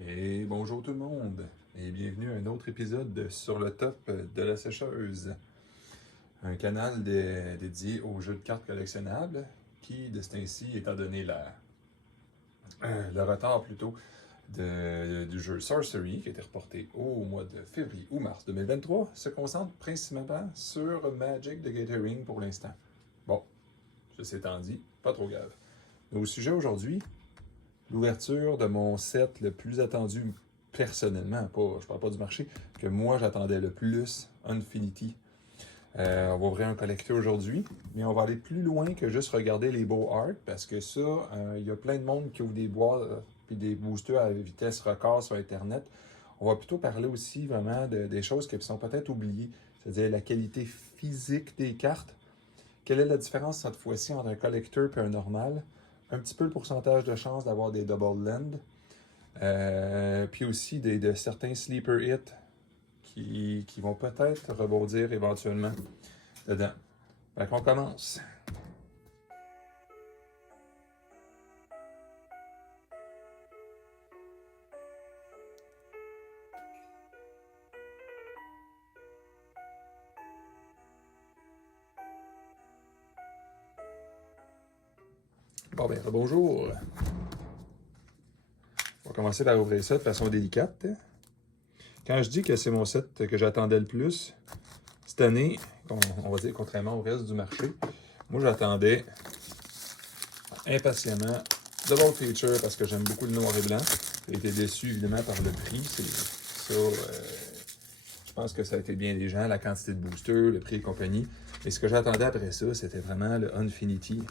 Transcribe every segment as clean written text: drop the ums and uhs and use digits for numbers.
Et bonjour tout le monde, et bienvenue à un autre épisode de Sur le top de la sécheuse, un canal dédié aux jeux de cartes collectionnables qui, de ce temps-ci, étant donné le retard plutôt du jeu Sorcery, qui a été reporté au mois de février ou mars 2023, se concentre principalement sur Magic the Gathering pour l'instant. Bon, ceci étant dit, pas trop grave. Au sujet aujourd'hui, l'ouverture de mon set le plus attendu personnellement, je parle pas du marché, que moi j'attendais le plus, Infinity. On va ouvrir un collecteur aujourd'hui, mais on va aller plus loin que juste regarder les beaux art, parce que ça, il y a plein de monde qui ouvre des boîtes puis des boosters à vitesse record sur Internet. On va plutôt parler aussi vraiment des choses qui sont peut-être oubliées, c'est-à-dire la qualité physique des cartes. Quelle est la différence cette fois-ci entre un collector et un normal? Un petit peu le pourcentage de chance d'avoir des double land. Puis aussi de certains sleeper hits qui vont peut-être rebondir éventuellement dedans. Fait qu'on commence. Bon ben, bonjour. On va commencer par ouvrir ça de façon délicate. Quand je dis que c'est mon set que j'attendais le plus, cette année, on va dire contrairement au reste du marché, moi j'attendais impatiemment Double Feature parce que j'aime beaucoup le noir et blanc. J'ai été déçu évidemment par le prix. Je pense que ça a été bien des gens, la quantité de boosters, le prix et compagnie. Et ce que j'attendais après ça, c'était vraiment le Infinity.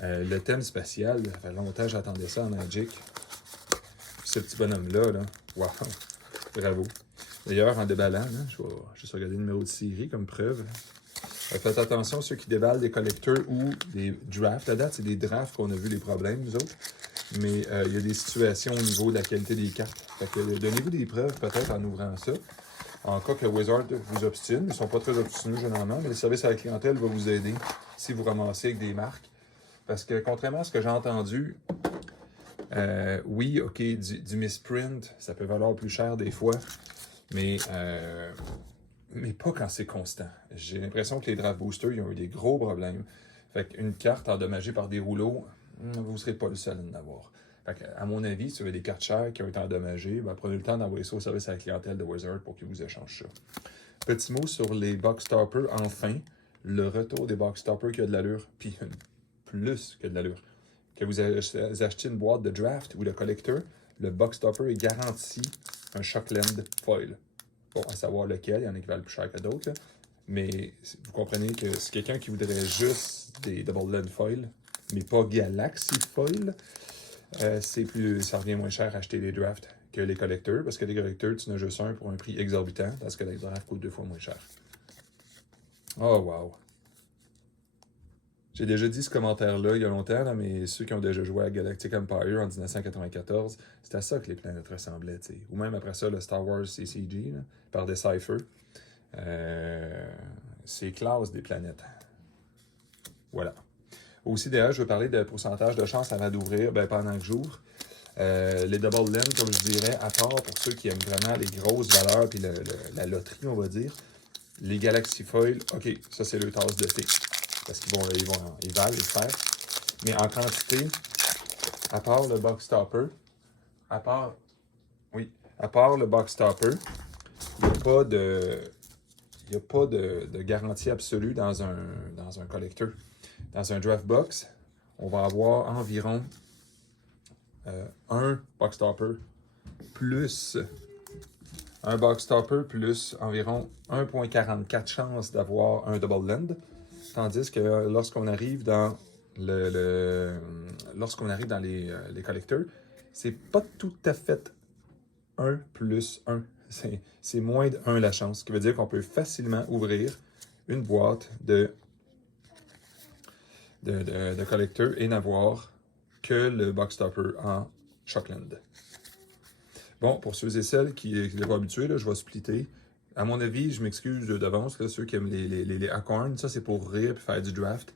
Le thème spatial, ça fait longtemps que j'attendais ça en Magic. Ce petit bonhomme-là, wow, bravo. D'ailleurs, en déballant, je vais juste regarder le numéro de série comme preuve. Faites attention à ceux qui déballent des collecteurs ou des drafts. À date, c'est des drafts qu'on a vu les problèmes, nous autres. Mais il y a des situations au niveau de la qualité des cartes. Fait que donnez-vous des preuves peut-être en ouvrant ça. En cas que Wizard vous obstine, ils ne sont pas très obstinés généralement, mais le service à la clientèle va vous aider si vous ramassez avec des marques. Parce que contrairement à ce que j'ai entendu, oui, ok, du misprint, ça peut valoir plus cher des fois, mais pas quand c'est constant. J'ai l'impression que les draft boosters, ils ont eu des gros problèmes. Fait qu'une carte endommagée par des rouleaux, vous ne serez pas le seul à en avoir. Fait que, à mon avis, si vous avez des cartes chères qui ont été endommagées, ben, prenez le temps d'envoyer ça au service à la clientèle de Wizard pour qu'ils vous échangent ça. Petit mot sur les box toppers, enfin, le retour des box toppers qui a de l'allure, puis plus que de l'allure. Que vous achetiez une boîte de draft ou de collector, le box topper est garanti un Shockland foil. Bon, à savoir lequel, il y en a qui valent plus cher que d'autres, mais vous comprenez que c'est quelqu'un qui voudrait juste des double land foil, mais pas Galaxy foil, ça revient moins cher à acheter des drafts que les collecteurs, parce que les collecteurs, tu en as juste un pour un prix exorbitant, parce que les drafts coûtent 2 fois moins cher. Oh, wow! J'ai déjà dit ce commentaire-là il y a longtemps, là, mais ceux qui ont déjà joué à Galactic Empire en 1994, c'était à ça que les planètes ressemblaient, t'sais. Ou même après ça, le Star Wars CCG, là, par Decipher. C'est classe des planètes. Voilà. Aussi, d'ailleurs, je veux parler de pourcentage de chance avant d'ouvrir, pendant que j'ouvre. Les double land, comme je dirais, à part pour ceux qui aiment vraiment les grosses valeurs puis la loterie, on va dire. Les Galaxy Foil, ok, ça c'est le tasse de thé. Parce qu'ils valent les faire. Mais en quantité, à part le box topper, à part le box topper, il n'y a pas de garantie absolue dans un collector. Dans un draft box, on va avoir environ un box topper plus environ 1,44 chances d'avoir un double land. Tandis que lorsqu'on arrive dans les collecteurs, c'est pas tout à fait 1 plus 1. C'est moins de 1 la chance, ce qui veut dire qu'on peut facilement ouvrir une boîte de collecteurs et n'avoir que le box topper en Shockland. Bon, pour ceux et celles qui ne sont pas habitués, là, je vais splitter. À mon avis, je m'excuse d'avance, ceux qui aiment les acorns, ça c'est pour rire et faire du draft.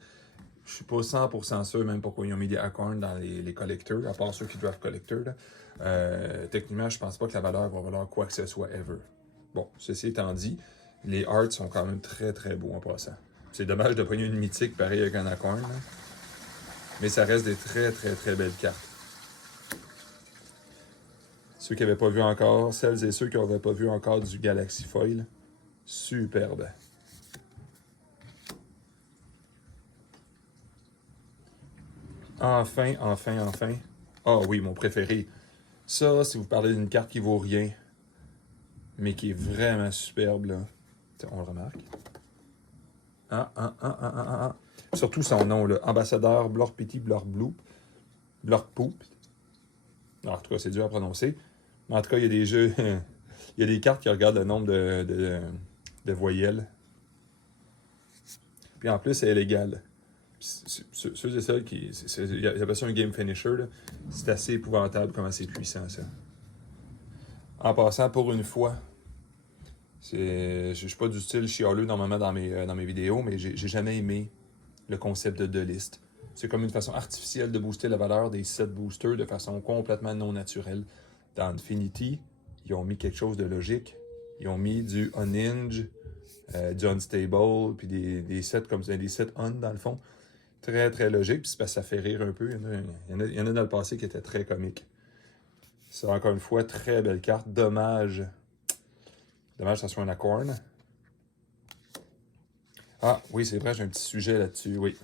je suis pas 100% sûr même pourquoi ils ont mis des acorns dans les collecteurs, à part ceux qui draft collectors. Techniquement, je pense pas que la valeur va valoir quoi que ce soit ever. Bon, ceci étant dit, les arts sont quand même très très beaux en passant. C'est dommage de prendre une mythique pareil avec un acorn, là. Mais ça reste des très très très belles cartes. Ceux qui n'avaient pas vu encore, celles et ceux qui n'avaient pas vu encore du Galaxy Foil, superbe. Enfin, enfin, enfin. Ah oui, mon préféré. Ça, si vous parlez d'une carte qui vaut rien, mais qui est vraiment superbe, là. On le remarque. Surtout son nom, là. Ambassadeur Blorpity Blorbloop. Blorpoop. En tout cas, c'est dur à prononcer. Mais en tout cas, il y a des jeux. Il y a des cartes qui regardent le nombre de voyelles. Puis en plus, c'est illégal. Ceux et celles qui. Il appelle ça un game finisher, là. C'est assez épouvantable comment c'est puissant, ça. En passant, pour une fois, je suis pas du style chialeux normalement dans mes vidéos, mais j'ai jamais aimé le concept de deux listes. C'est comme une façon artificielle de booster la valeur des 7 boosters de façon complètement non naturelle. Dans Infinity, ils ont mis quelque chose de logique. Ils ont mis du unhinge, du unstable, puis des sets comme ça, des sets on dans le fond. Très très logique, puis c'est parce que ça fait rire un peu. Il y en a dans le passé qui étaient très comiques. C'est encore une fois très belle carte. Dommage que ça soit un acorn. Ah oui, c'est vrai, j'ai un petit sujet là-dessus, oui.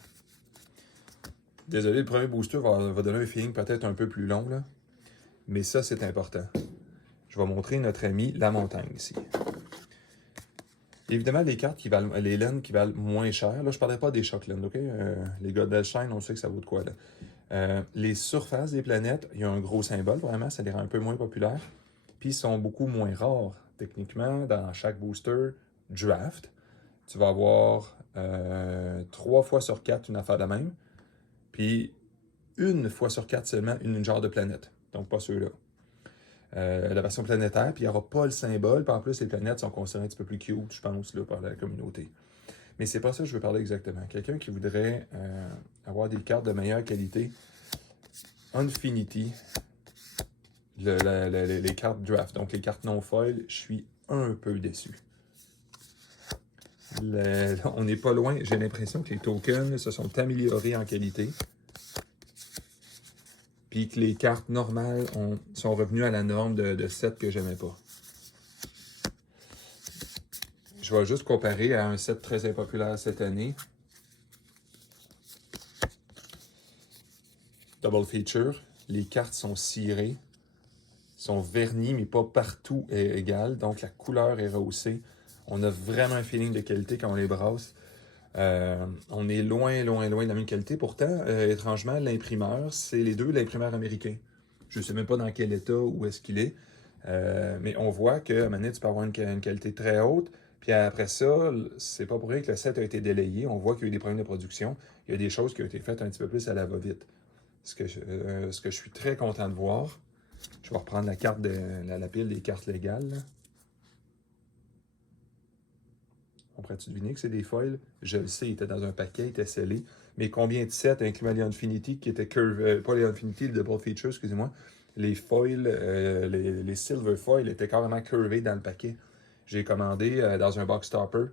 Désolé, le premier booster va donner un feeling peut-être un peu plus long, là. Mais ça, c'est important. Je vais montrer notre ami la montagne ici. Évidemment, les cartes qui valent, les laines qui valent moins cher. Là, je ne parlerai pas des Shocklands, OK? Les gars d'Elshine, on sait que ça vaut de quoi, là. Les surfaces des planètes, il y a un gros symbole, vraiment, ça les rend un peu moins populaires. Puis, ils sont beaucoup moins rares. Techniquement, dans chaque booster draft, tu vas avoir 3 fois sur 4 une affaire de même. Puis, 1 fois sur 4 seulement une genre de planète. Donc, pas ceux-là. La version planétaire, puis il n'y aura pas le symbole. Puis en plus, les planètes sont considérées un petit peu plus cute, je pense, là, par la communauté. Mais c'est pas ça que je veux parler exactement. Quelqu'un qui voudrait avoir des cartes de meilleure qualité, Infinity, les cartes draft, donc les cartes non foil, je suis un peu déçu. On n'est pas loin. J'ai l'impression que les tokens se sont améliorés en qualité. Puis que les cartes normales sont revenues à la norme de set que j'aimais pas. Je vais juste comparer à un set très impopulaire cette année. Double feature. Les cartes sont cirées, sont vernies, mais pas partout égales. Donc la couleur est rehaussée. On a vraiment un feeling de qualité quand on les brasse. On est loin, loin, loin de la même qualité. Pourtant, étrangement, l'imprimeur, c'est les deux l'imprimeur américain. Je ne sais même pas dans quel état, où est-ce qu'il est. Mais on voit qu'à un moment donné, tu peux avoir une qualité très haute. Puis après ça, c'est pas pour rien que le set a été délayé. On voit qu'il y a eu des problèmes de production. Il y a des choses qui ont été faites un petit peu plus à la va-vite. Ce que je suis très content de voir. Je vais reprendre la carte la pile des cartes légales, là. On pourrait-tu deviner que c'est des foils? Je le sais, il était dans un paquet, il était scellé. Mais combien de sets, incluant les Infinity, qui étaient curved, pas les Infinity, le Double Feature, excusez-moi, les foils, les Silver Foils étaient carrément curvés dans le paquet. J'ai commandé dans un box topper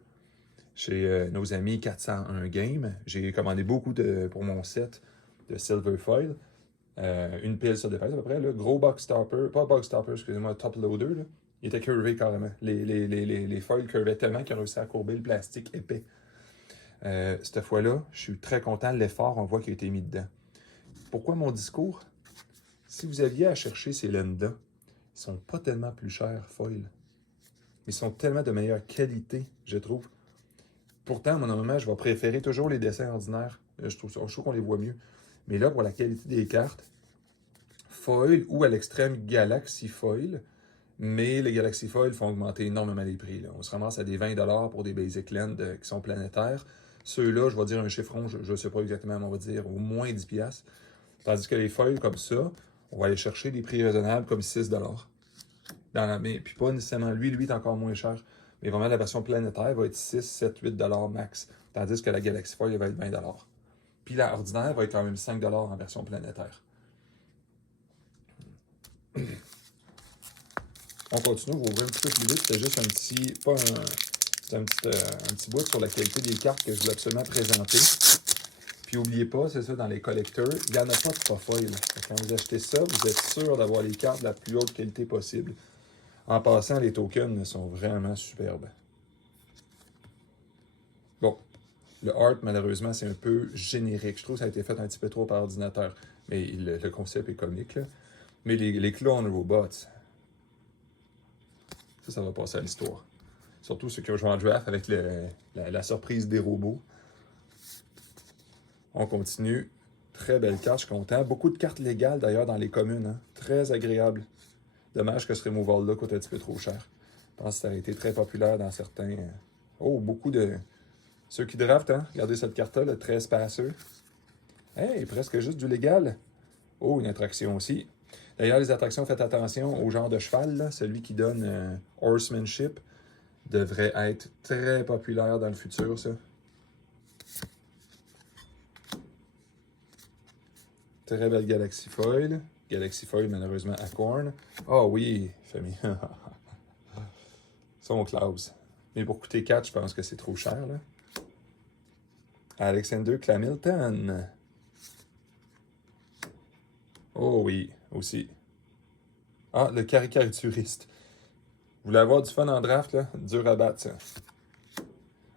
chez nos amis 401 Game. J'ai commandé beaucoup pour mon set de Silver Foil. Une pile sur des à peu près. Là. Gros box topper, pas box topper, excusez-moi, top loader. Là. Il était curvé carrément. Les foils curvaient tellement qu'ils ont réussi à courber le plastique épais. Cette fois-là, je suis très content de l'effort, on voit qu'il a été mis dedans. Pourquoi mon discours? Si vous aviez à chercher ces laines-là, ils sont pas tellement plus chers, foil. Ils sont tellement de meilleure qualité, je trouve. Pourtant, mon normalement, je vais préférer toujours les dessins ordinaires. Je trouve qu'on les voit mieux. Mais là, pour la qualité des cartes, foil ou à l'extrême Galaxy Foil, mais les Galaxy Foil font augmenter énormément les prix. Là. On se ramasse à des 20$ pour des Basic Land qui sont planétaires. Ceux-là, je vais dire un chiffron, je ne sais pas exactement, mais on va dire au moins 10$. Tandis que les foils comme ça, on va aller chercher des prix raisonnables comme 6$. Puis pas nécessairement lui est encore moins cher. Mais vraiment, la version planétaire va être 6, 7, 8$ max. Tandis que la Galaxy Foil va être 20$. Puis l'ordinaire va être quand même 5$ en version planétaire. On continue, on va ouvrir un petit peu plus vite. C'était juste un petit, pas un, c'est un petit bout sur la qualité des cartes que je voulais absolument présenter. Puis n'oubliez pas, c'est ça, dans les collecteurs, il n'y en a pas de pas foil. Quand vous achetez ça, vous êtes sûr d'avoir les cartes de la plus haute qualité possible. En passant, les tokens sont vraiment superbes. Bon, le art, malheureusement, c'est un peu générique. Je trouve que ça a été fait un petit peu trop par ordinateur. Mais le concept est comique, là. Mais les clone robots, ça va passer à l'histoire. Surtout ceux qui ont joué en draft avec la surprise des robots. On continue. Très belle carte, je suis content. Beaucoup de cartes légales d'ailleurs dans les communes. Hein. Très agréable. Dommage que ce removal-là coûte un petit peu trop cher. Je pense que ça a été très populaire dans certains... Oh, beaucoup de... Ceux qui draftent, hein? Regardez cette carte-là, le 13 passeux. Hey, presque juste du légal. Oh, une attraction aussi. D'ailleurs, les attractions, faites attention au genre de cheval, là. Celui qui donne horsemanship devrait être très populaire dans le futur, ça. Très belle Galaxy Foil. Galaxy Foil, malheureusement, à corn. Ah oui, famille. Son clause. Mais pour coûter 4, je pense que c'est trop cher, là. Alexander Clamilton. Oh oui, aussi. Ah, le caricaturiste. Vous voulez avoir du fun en draft, là? Dur à battre, ça.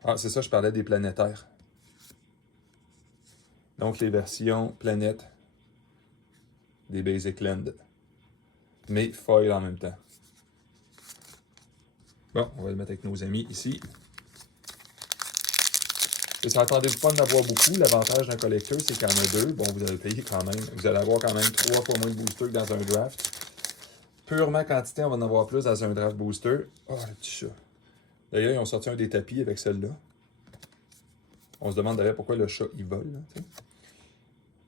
Ah, c'est ça, je parlais des planétaires. Donc, les versions planète des Basic Land. Mais foil en même temps. Bon, on va le mettre avec nos amis ici. Et ça attendez-vous pas d'en avoir beaucoup. L'avantage d'un collecteur, c'est qu'il y en a deux. Bon, vous allez payer quand même. Vous allez avoir quand même 3 fois moins de boosters que dans un draft. Purement quantité, on va en avoir plus dans un draft booster. Oh, le petit chat. D'ailleurs, ils ont sorti un des tapis avec celle-là. On se demande d'ailleurs pourquoi le chat, il vole. Là,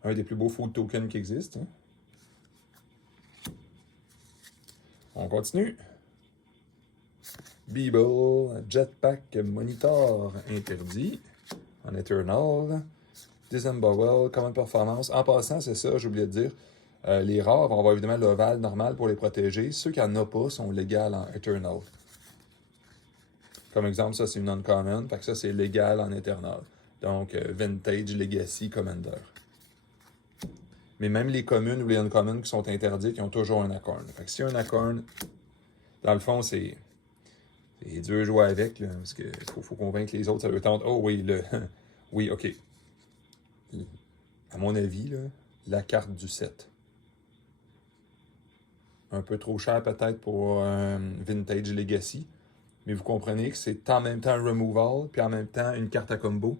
un des plus beaux food tokens qui existent. Hein. On continue. Beeble, Jetpack, Monitor interdit. En Eternal. Disembowel, Common Performance. En passant, c'est ça, j'ai oublié de dire. Les rares vont avoir évidemment l'ovale normal pour les protéger. Ceux qui n'en ont pas sont légaux en Eternal. Comme exemple, ça c'est une Uncommon. Fait que ça c'est légal en Eternal. Donc, Vintage, Legacy, Commander. Mais même les communes ou les Uncommon qui sont interdites, ils ont toujours un Acorn. Fait que si un Acorn, dans le fond, c'est dur à jouer avec, là, parce qu'il faut convaincre les autres, ça veut tenter. Oh oui, oui, ok. À mon avis, là, la carte du 7. Un peu trop cher peut-être pour Vintage Legacy. Mais vous comprenez que c'est en même temps un removal, puis en même temps une carte à combo.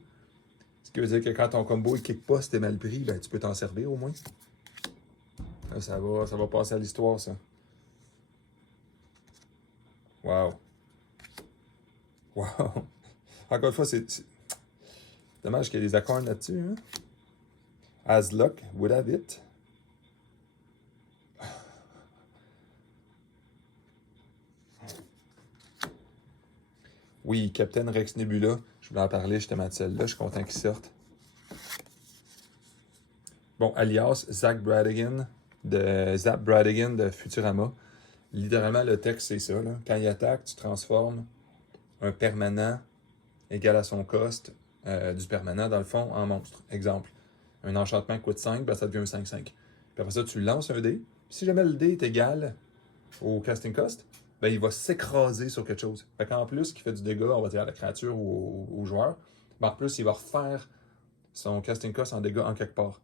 Ce qui veut dire que quand ton combo ne kick pas, si t'es mal pris, ben, tu peux t'en servir au moins. Là, ça va passer à l'histoire, ça. Wow. Wow. Encore une fois, c'est dommage qu'il y ait des accords là-dessus. Hein? As luck would have it. Oui, Captain Rex Nebula. Je voulais en parler justement de celle-là. Je suis content qu'il sorte. Bon, alias Zap Brannigan de Futurama. Littéralement, le texte, c'est ça. Là. Quand il attaque, tu transformes un permanent égal à son cost du permanent, dans le fond, en monstre. Exemple, un enchantement coûte 5, ben ça devient un 5-5. Puis après ça, tu lances un dé. Si jamais le dé est égal au casting cost, ben il va s'écraser sur quelque chose. Fait qu'en plus, qu'il fait du dégât, on va dire à la créature ou au joueur, ben en plus, il va refaire son casting cost en dégâts en quelque part.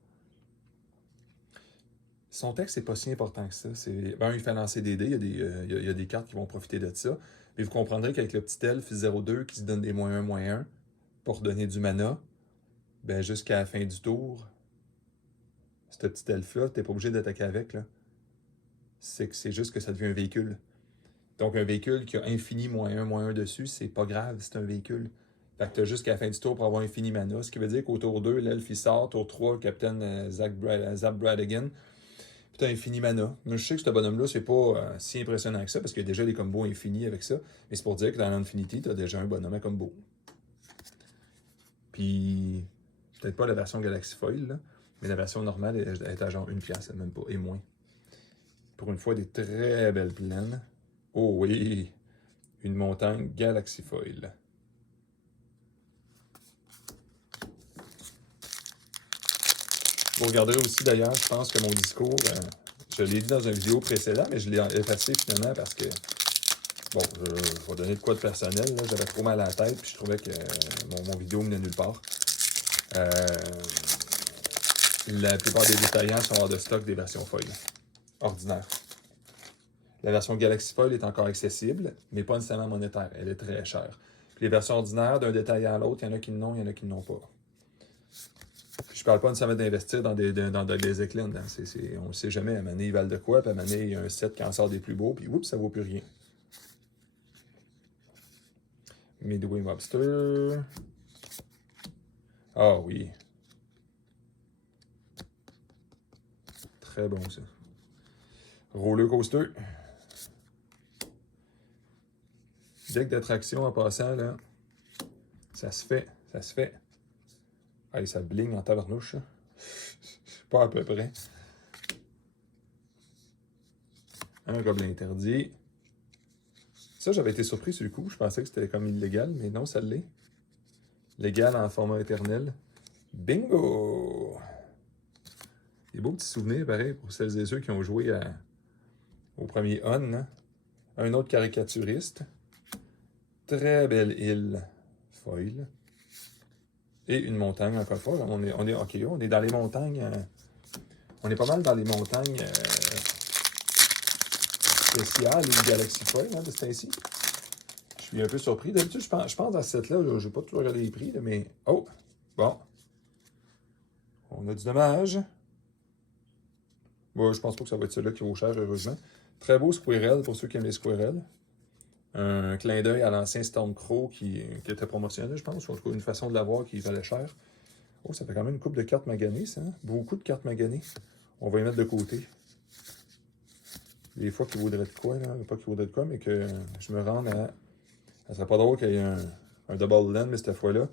Son texte, c'est pas si important que ça. Il fait lancer des dés, il y a des cartes qui vont profiter de ça. Mais vous comprendrez qu'avec le petit elfe 0-2 qui se donne des -1/-1 pour donner du mana, ben jusqu'à la fin du tour, ce petit elfe-là, t'es pas obligé d'attaquer avec. Là. C'est juste que ça devient un véhicule. Donc un véhicule qui a infini -1/-1 dessus, c'est pas grave, c'est un véhicule. Fait que t'as jusqu'à la fin du tour pour avoir infini mana, ce qui veut dire qu'au tour 2, l'elfe il sort, tour 3, le capitaine Zap Brannigan. Puis t'as infini mana. Mais je sais que ce bonhomme-là, c'est pas si impressionnant que ça, parce qu'il y a déjà des combos infinis avec ça. Mais c'est pour dire que dans l'Infinity, t'as déjà un bonhomme à combo. Puis, Peut-être pas la version Galaxy Foil, là, mais la version normale est à genre 1$, même pas, et moins. Pour une fois, des très belles plaines. Oh oui! Une montagne Galaxy Foil. Vous regarderez aussi d'ailleurs, je pense que mon discours, je l'ai dit dans une vidéo précédente, mais je l'ai effacé finalement parce que, bon, je vais donner de quoi de personnel. J'avais trop mal à la tête, puis je trouvais que mon vidéo menait nulle part. La plupart des détaillants sont hors de stock des versions foil ordinaires. La version Galaxy Foil est encore accessible, mais pas nécessairement monétaire. Elle est très chère. Puis les versions ordinaires, d'un détaillant à l'autre, il y en a qui l'ont, il y en a qui ne l'ont pas. Puis je parle pas nécessairement d'investir dans des éclins. Hein. On ne sait jamais. À un moment donné, ils valent de quoi, puis à un moment donné, il y a un set qui en sort des plus beaux, puis oups, ça vaut plus rien. Midway Mobster. Ah oui. Très bon, ça. Roller Coaster. Deck d'attraction en passant, là. Ça se fait. Ça se fait. Hey, ça bling en tabarnouche. Pas à peu près. Un gobelin interdit. Ça, j'avais été surpris sur le coup. Je pensais que c'était comme illégal, mais non, ça l'est. Légal en format éternel. Bingo! Des beaux petits souvenirs, pareil, pour celles et ceux qui ont joué au premier On. Hein? Un autre caricaturiste. Très belle île foil. Et une montagne, encore une fois. On est dans les montagnes. On est pas mal dans les montagnes spéciales et Galaxy Foil, hein, de ce temps-ci. Je suis un peu surpris. D'habitude, je pense dans ce set-là, je n'ai pas toujours regardé les prix, là, mais... Oh! Bon. On a du dommage. Bon, je pense pas que ça va être celui-là qui vaut cher, heureusement. Très beau Squirrel, pour ceux qui aiment les Squirrels. Un clin d'œil à l'ancien Stormcrow qui était promotionnel, je pense. Ou en tout cas, une façon de l'avoir qui valait cher. Oh, ça fait quand même une couple de cartes maganées, ça. Hein? Beaucoup de cartes maganées. On va y mettre de côté. Des fois qu'il vaudrait de quoi, là. Pas qu'il vaudrait de quoi, mais que je me rende à... Ça serait pas drôle qu'il y ait un double land, mais cette fois-là.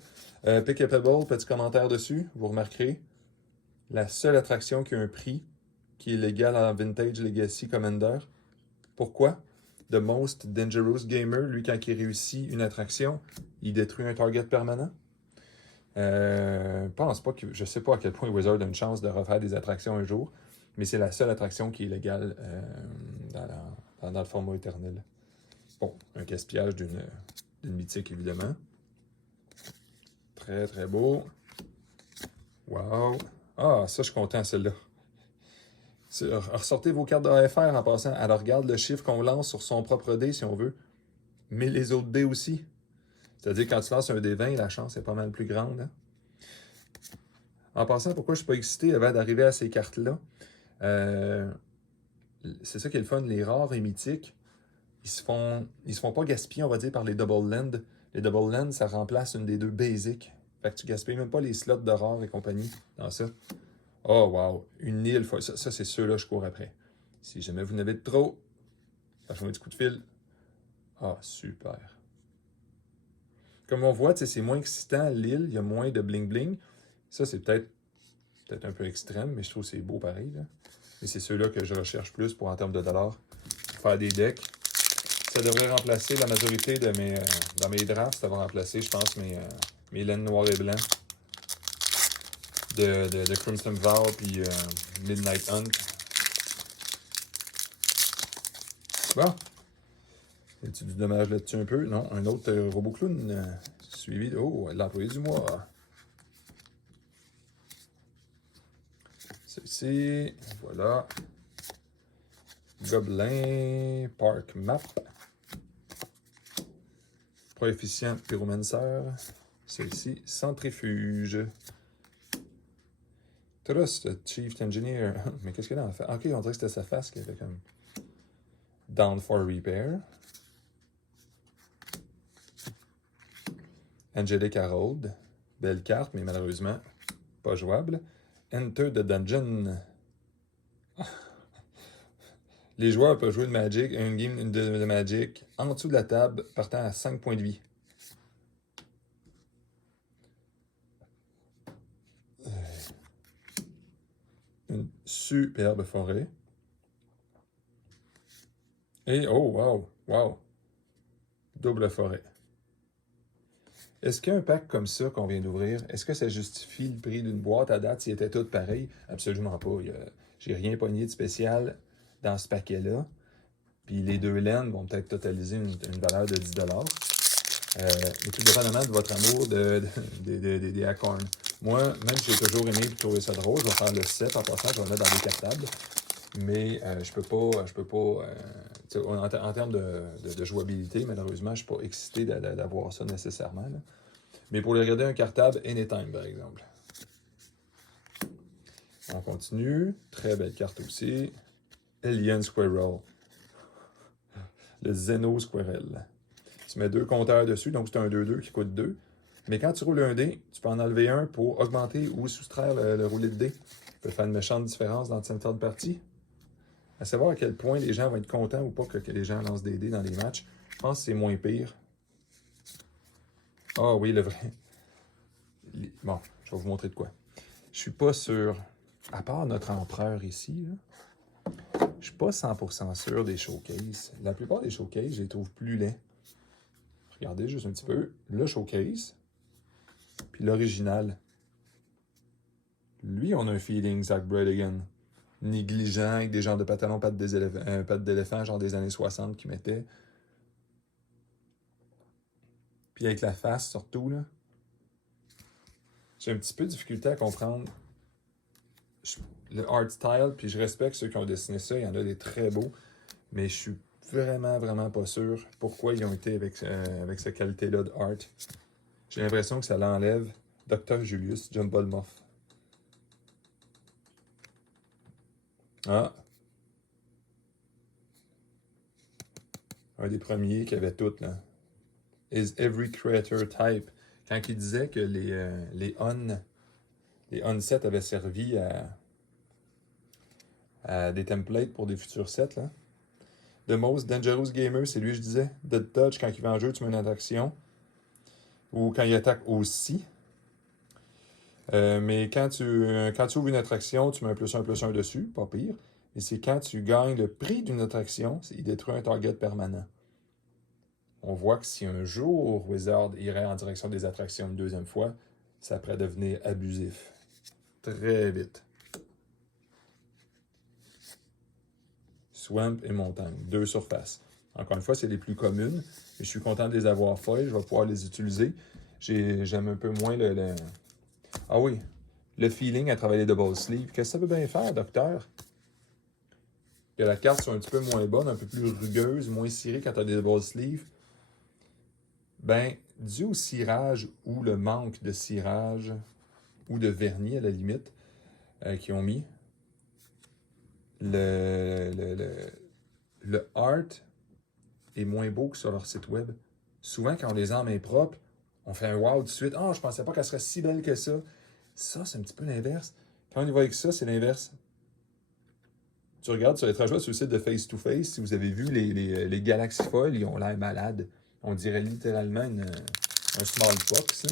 Pick a Pebble, petit commentaire dessus. Vous remarquerez, la seule attraction qui a un prix qui est légal en Vintage Legacy Commander. Pourquoi? The Most Dangerous Gamer, lui, quand il réussit une attraction, il détruit un target permanent. Pense pas que, je sais pas à quel point Wizard a une chance de refaire des attractions un jour, mais c'est la seule attraction qui est légale dans le format éternel. Bon, un gaspillage d'une mythique, évidemment. Très, très beau. Wow. Ah, ça, je suis content, celle-là. Ressortez vos cartes de AFR en passant. Alors, regarde le chiffre qu'on lance sur son propre dé, si on veut. Mais les autres dés aussi. C'est-à-dire, quand tu lances un dé 20, la chance est pas mal plus grande. Hein? En passant, pourquoi je ne suis pas excité avant d'arriver à ces cartes-là? C'est ça qui est le fun. Les rares et mythiques, ils se font pas gaspiller, on va dire, par les double land. Les double land, ça remplace une des deux basiques. Fait que tu gaspilles même pas les slots de rares et compagnie dans ça. Oh, wow. Une île. Ça c'est ceux-là, je cours après. Si jamais vous n'avez de trop, lâchez-moi un petit coup de fil. Ah, super. Comme on voit, c'est moins excitant, l'île. Il y a moins de bling-bling. Ça, c'est peut-être un peu extrême, mais je trouve que c'est beau pareil. Là. Et c'est ceux-là que je recherche plus pour en termes de dollars. Pour faire des decks. Ça devrait remplacer la majorité de dans mes drafts. Ça va remplacer, je pense, mes laines noires et blancs de Crimson Vow puis Midnight Hunt. Bon. Y a-t-il du dommage là-dessus un peu? Non. Un autre robot clown suivi de... Oh, l'employé du mois. Ceci. Voilà. Gobelin. Park Map. Proefficient Pyromancer. Celle-ci, Centrifuge. Trust Chief Engineer. Mais qu'est-ce qu'il a en fait? Ok, on dirait que c'était sa face qui avait comme. Down for Repair. Angelic Harold. Belle carte, mais malheureusement pas jouable. Enter the Dungeon. Les joueurs peuvent jouer de Magic, une game de Magic en dessous de la table, partant à 5 points de vie. superbe forêt. Et, oh, wow, wow, double forêt. Est-ce qu'un pack comme ça qu'on vient d'ouvrir, est-ce que ça justifie le prix d'une boîte à date s'ils étaient toutes pareilles? Absolument pas. J'ai rien pogné de spécial dans ce paquet-là. Puis les deux laines vont peut-être totaliser une valeur de 10$. Mais tout dépendamment de votre amour des acorns. Moi, même si j'ai toujours aimé et trouvé ça drôle, je vais faire le 7 en passant, je vais le mettre dans des cartables. Mais je peux pas, en termes de jouabilité, malheureusement, je ne suis pas excité d'avoir ça nécessairement. Là. Mais pour le regarder un cartable, anytime, par exemple. On continue. Très belle carte aussi. Alien Squirrel. Le Xeno Squirrel. Tu mets 2 compteurs dessus, donc c'est un 2-2 qui coûte 2. Mais quand tu roules un dé, tu peux en enlever un pour augmenter ou soustraire le roulet de dé. Ça peut faire une méchante différence dans le cimetière de partie. À savoir à quel point les gens vont être contents ou pas que les gens lancent des dés dans les matchs. Je pense que c'est moins pire. Ah oui, le vrai. Bon, je vais vous montrer de quoi. Je suis pas sûr, à part notre empereur ici, là, je suis pas 100% sûr des showcases. La plupart des showcases, je les trouve plus laids. Regardez juste un petit peu. Le showcase, puis l'original. Lui, on a un feeling Zach Bredigan. Négligent, avec des genres de pantalons pattes d'éléphant, genre des années 60 qu'ils mettaient. Puis avec la face, surtout, là. J'ai un petit peu de difficulté à comprendre le art style, puis je respecte ceux qui ont dessiné ça, il y en a des très beaux, mais je suis vraiment pas sûr pourquoi ils ont été avec cette qualité-là de art. J'ai l'impression que ça l'enlève Dr. Julius, John Bolmoff. Ah! Un des premiers qui avait tout, là. Is every creator type. Quand il disait que les on-sets avaient servi à des templates pour des futurs sets, là. The Most Dangerous Gamer, c'est lui, je disais. Dead Touch, quand il va en jeu, tu mets une attraction. Ou quand il attaque aussi. Mais quand tu ouvres une attraction, tu mets un +1/+1 dessus, pas pire. Et c'est quand tu gagnes le prix d'une attraction, il détruit un target permanent. On voit que si un jour Wizard irait en direction des attractions une deuxième fois, ça pourrait devenir abusif. Très vite. Swamp et montagne, 2 surfaces. Encore une fois, c'est les plus communes, mais je suis content de les avoir faites, je vais pouvoir les utiliser. J'aime un peu moins Ah oui, le feeling à travailler double sleeve. Qu'est-ce que ça peut bien faire, docteur? Que la carte soit un petit peu moins bonne, un peu plus rugueuse, moins cirée quand tu as des double sleeves. Ben, dû au cirage ou le manque de cirage ou de vernis à la limite qu'ils ont mis, le art est moins beau que sur leur site web. Souvent, quand on les a en main propre, on fait un wow tout de suite. Ah, je pensais pas qu'elle serait si belle que ça. Ça, c'est un petit peu l'inverse. Quand on y va avec ça, c'est l'inverse. Tu regardes sur les trajet sur le site de Face to Face, si vous avez vu les Galaxy Foil, ils ont l'air malades. On dirait littéralement un smallpox.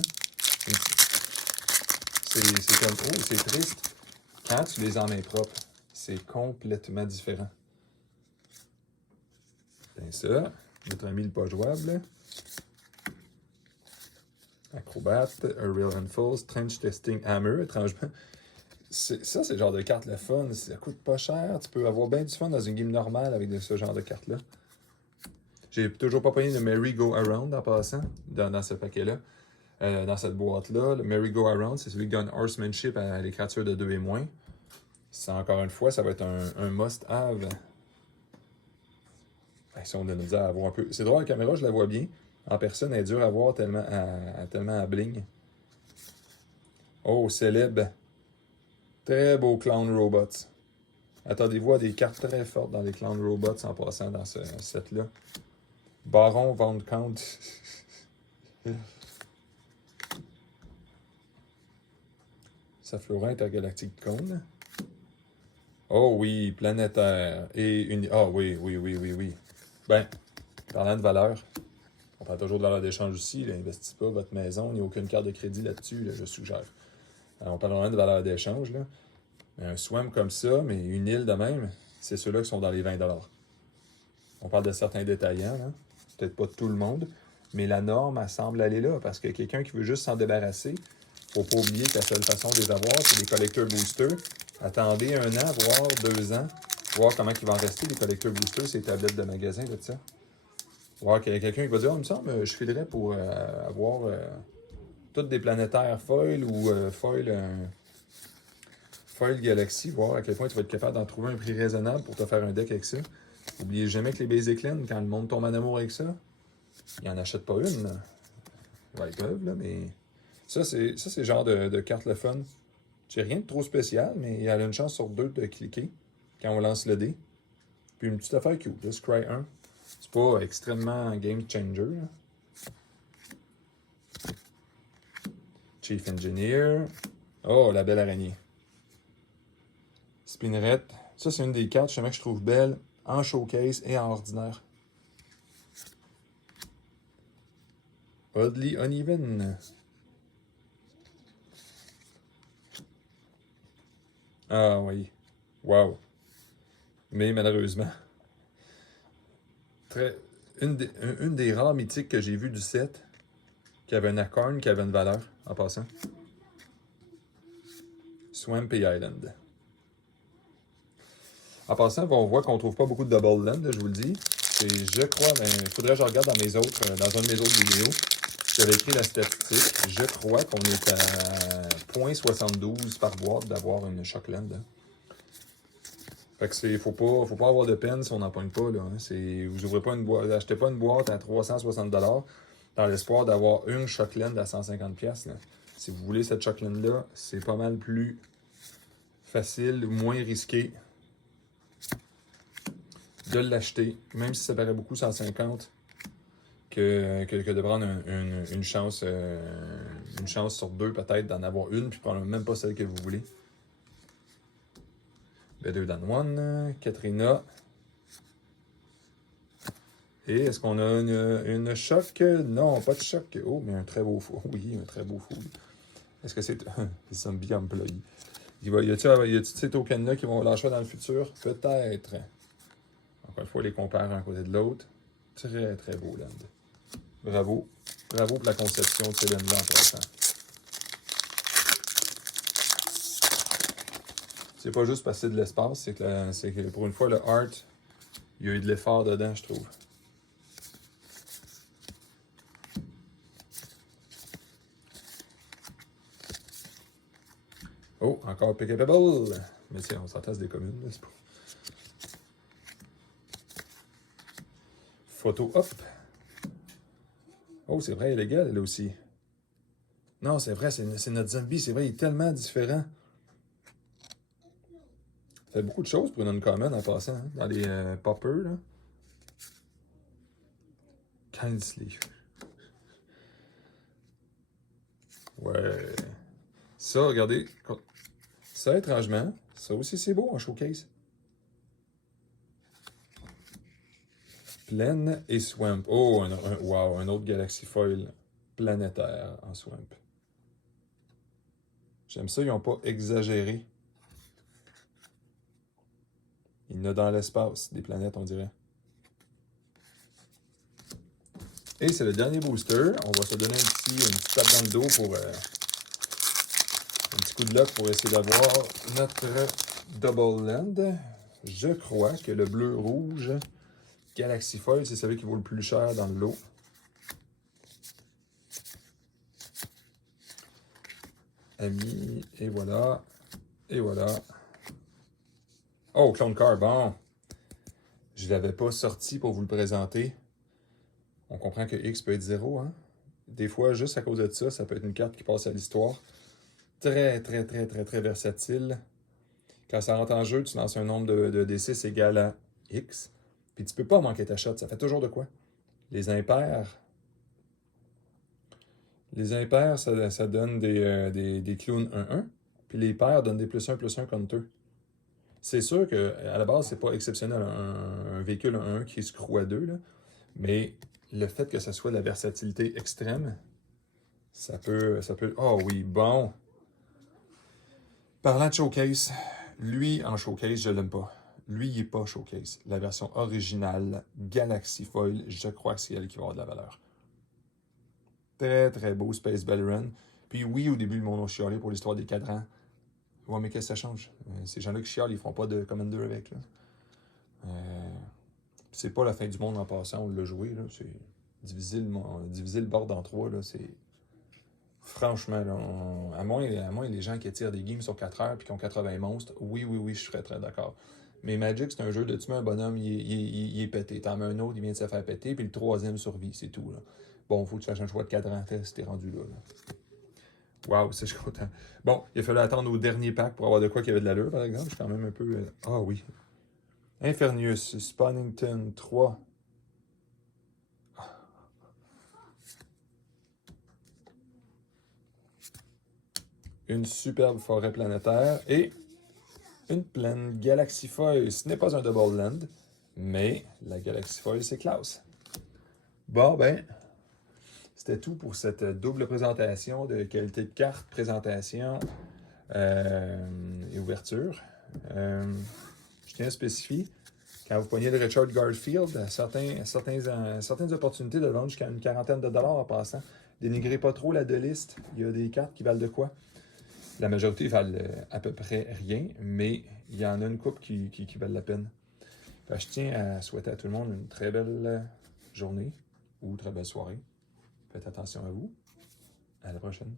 C'est comme, oh, c'est triste. Quand tu les as en main propre, c'est complètement différent. Ben ça, notre ami le pas jouable. Acrobat, Aerial and Falls, Trench Testing Hammer, étrangement. Ça, c'est le genre de carte le fun. Ça coûte pas cher. Tu peux avoir bien du fun dans une game normale avec ce genre de carte-là. J'ai toujours pas payé le Merry-Go-Around en passant dans ce paquet-là. Dans cette boîte-là. Le Merry-Go-Around, c'est celui qui donne Horsemanship à les créatures de 2 et moins. Ça, encore une fois, ça va être un must-have. Si on donne à avoir un peu. C'est drôle, la caméra, je la vois bien. En personne, elle est dure à voir tellement à bling. Oh, célèbre. Très beau Clown Robots. Attendez-vous à des cartes très fortes dans les Clown Robots en passant dans ce set-là. Baron Von Count. Saflorin Intergalactic Cone. Oh oui, planétaire. Ah oui. Ben, parlant de valeur, on parle toujours de valeur d'échange aussi. N'investissez pas votre maison, il n'y a aucune carte de crédit là-dessus, là, je suggère. Alors, on parle vraiment de valeur d'échange. Là. Un swam comme ça, mais une île de même, c'est ceux-là qui sont dans les 20$. On parle de certains détaillants, là. Peut-être pas tout le monde, mais la norme, elle semble aller là, parce que quelqu'un qui veut juste s'en débarrasser, faut pas oublier que la seule façon de les avoir, c'est des collecteurs boosters. Attendez 1 an, voire 2 ans, voir comment il va en rester des collecteurs boosters, ces tablettes de magasin, là, de ça. Voir qu'il y a quelqu'un qui va dire, oh, il me semble, je filerais pour avoir toutes des planétaires foil ou foil Galaxy, voir à quel point tu vas être capable d'en trouver un prix raisonnable pour te faire un deck avec ça. N'oubliez jamais que les Basic Land, quand le monde tombe en amour avec ça, ils n'en achètent pas une. Là. Ouais, ils peuvent, là, mais ça, c'est le genre de carte le fun. J'ai rien de trop spécial, mais il y a une chance sur 2 de cliquer quand on lance le dé. Puis une petite affaire cute, là, Scry 1. C'est pas extrêmement game changer. Là. Chief Engineer. Oh, la belle araignée. Spinneret. Ça, c'est une des cartes justement que je trouve belle en showcase et en ordinaire. Oddly Uneven. Ah oui. Wow. Mais malheureusement, une des rares mythiques que j'ai vues du set qui avait un acorn qui avait une valeur, en passant. Swamp et Island. En passant, on voit qu'on trouve pas beaucoup de double land, je vous le dis. Et je crois, il faudrait que je regarde dans un de mes autres vidéos. J'avais écrit la statistique. Je crois qu'on est à 0.72 par boîte d'avoir une Shockland. Fait que faut pas avoir de peine si on n'en pogne pas. Là, hein. Vous ouvrez pas une boîte, achetez pas une boîte à 360$ dans l'espoir d'avoir une Shockland à 150$. Là. Si vous voulez cette Shockland-là, c'est pas mal plus facile, moins risqué de l'acheter, même si ça paraît beaucoup 150, que de prendre une chance sur 2 peut-être d'en avoir une, puis prendre même pas celle que vous voulez. Better Than One, Katrina. Et est-ce qu'on a une choc? Non, pas de choc. Oh, mais un très beau fou. Oui, un très beau fou. Est-ce que c'est Zombie Employee? Y a-t-il ces tokens-là qui vont lâcher dans le futur? Peut-être. Encore une fois, les compare un côté de l'autre. Très, très beau land. Bravo. Bravo pour la conception de ces lands-là en passant. C'est pas juste passer de l'espace, c'est que pour une fois, le art, il y a eu de l'effort dedans, je trouve. Oh, encore Pickable. Mais tiens, on s'entend des communes, n'est-ce pas? Photo up. Oh, c'est vrai, elle est égale, elle aussi. Non, c'est vrai, c'est notre zombie, c'est vrai, il est tellement différent. Ça fait beaucoup de choses pour une uncommon en passant, hein, dans les poppers, là. Kinsley. Ouais. Ça, regardez. Ça, étrangement, ça aussi, c'est beau en showcase. Plaine et Swamp. Oh, wow, un autre Galaxy Foil planétaire en Swamp. J'aime ça, ils n'ont pas exagéré. Il y en a dans l'espace, des planètes, on dirait. Et c'est le dernier booster. On va se donner une petite tape dans le dos pour un petit coup de luck pour essayer d'avoir notre Double Land. Je crois que le bleu-rouge Galaxy Foil, c'est celui qui vaut le plus cher dans le lot. Ami, et voilà. Et voilà. Oh, Clone Car, bon. Je ne l'avais pas sorti pour vous le présenter. On comprend que X peut être 0, hein. Des fois, juste à cause de ça, ça peut être une carte qui passe à l'histoire. Très, très, très, très, très versatile. Quand ça rentre en jeu, tu lances un nombre de D6 égal à X. Puis tu peux pas manquer ta shot. Ça fait toujours de quoi? Les impairs. Les impairs, ça donne des clowns 1-1. Puis les paires donnent des +1/+1 counter. C'est sûr qu'à la base, c'est pas exceptionnel un véhicule 1-1 qui se croit à 2, là. Mais le fait que ça soit de la versatilité extrême, ça peut... Oh oui, bon. Parlant de showcase, lui, en showcase, je l'aime pas. Lui, il n'est pas showcase. La version originale, Galaxy Foil, je crois que c'est elle qui va avoir de la valeur. Très, très beau Space Veteran. Puis oui, au début, le monde a chialé pour l'histoire des cadrans. Ouais, mais qu'est-ce que ça change? Ces gens-là qui chialent, ils feront pas de Commander avec. Là. C'est pas la fin du monde en passant, on l'a joué. Là. C'est diviser le board en trois, là, c'est... Franchement, là, à moins les gens qui attirent des games sur 4 heures et qui ont 80 monstres, oui, je serais très d'accord. Mais Magic, c'est un jeu de tu mets un bonhomme, il est pété. T'en mets un autre, il vient de se faire péter, puis le troisième survit, c'est tout. Là. Bon, il faut que tu fasses un choix de cadran si t'es rendu là. Waouh, ça, je suis content. Bon, il a fallu attendre au dernier pack pour avoir de quoi qui avait de l'allure, par exemple. Je suis quand même un peu... Ah oui. Infernius, Spannington 3. Une superbe forêt planétaire et une plaine Galaxifoil. Ce n'est pas un double land, mais la Galaxifoil, c'est classe. Bon, ben, c'était tout pour cette double présentation de qualité de carte, présentation et ouverture. Je tiens à spécifier, quand vous pognez le Richard Garfield, certaines opportunités de vendre jusqu'à une quarantaine de dollars en passant. Dénigrez pas trop la liste. Il y a des cartes qui valent de quoi? La majorité valent à peu près rien, mais il y en a une couple qui valent la peine. Fait que je tiens à souhaiter à tout le monde une très belle journée ou très belle soirée. Faites attention à vous. À la prochaine.